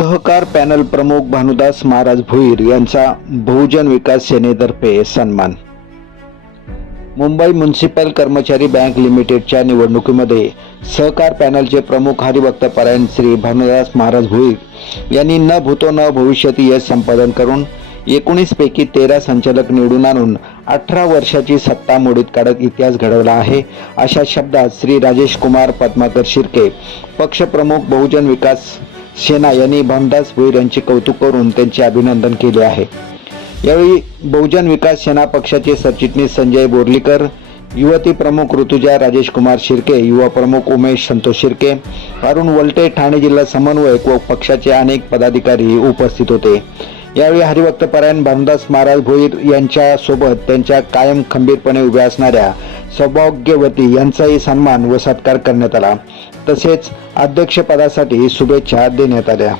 सहकार पॅनल प्रमुख भानुदास महाराज भुईर यांचा बहुजन विकास सेनेतर्फे सन्मान. मुंबई म्युन्सिपल कर्मचारी बँक लिमिटेडच्या निवडणुकीमध्ये सहकार पॅनलचे प्रमुख हरिभक्त परायण श्री भानुदास महाराज भुईर यांनी न भूतो न भविष्यती यश संपादन करून एकोणीस पैकी तेरा संचालक निवडून आणून अठरा वर्षाची सत्ता मोडीत काढत इतिहास घडवला आहे अशा शब्दात श्री राजेश कुमार पद्माकर शिर्के पक्षप्रमुख बहुजन विकास सेना यांनी भामदास भोईर यांचे कौतुक करून त्यांचे अभिनंदन केले आहे. यावेळी बहुजन विकास सेना पक्षाचे सरचिटणीस संजय बोर्लीकर युवती प्रमुख ऋतुजा राजेश कुमार शिर्के युवा प्रमुख उमेश संतोष शिर्के अरुण वलटे ठाणे जिल्हा समन्वयक व पक्षाचे अनेक पदाधिकारी उपस्थित होते. यावेळी हरिभक्तपरायण भामदास महाराज भोईर यांच्यासोबत त्यांच्या कायम खंबीरपणे उभ्या असणाऱ्या सौभाग्यवती यांचाही सन्मान व सत्कार करण्यात आला. तसेच अध्यक्षपदासाठी शुभेच्छा देण्यात आल्या.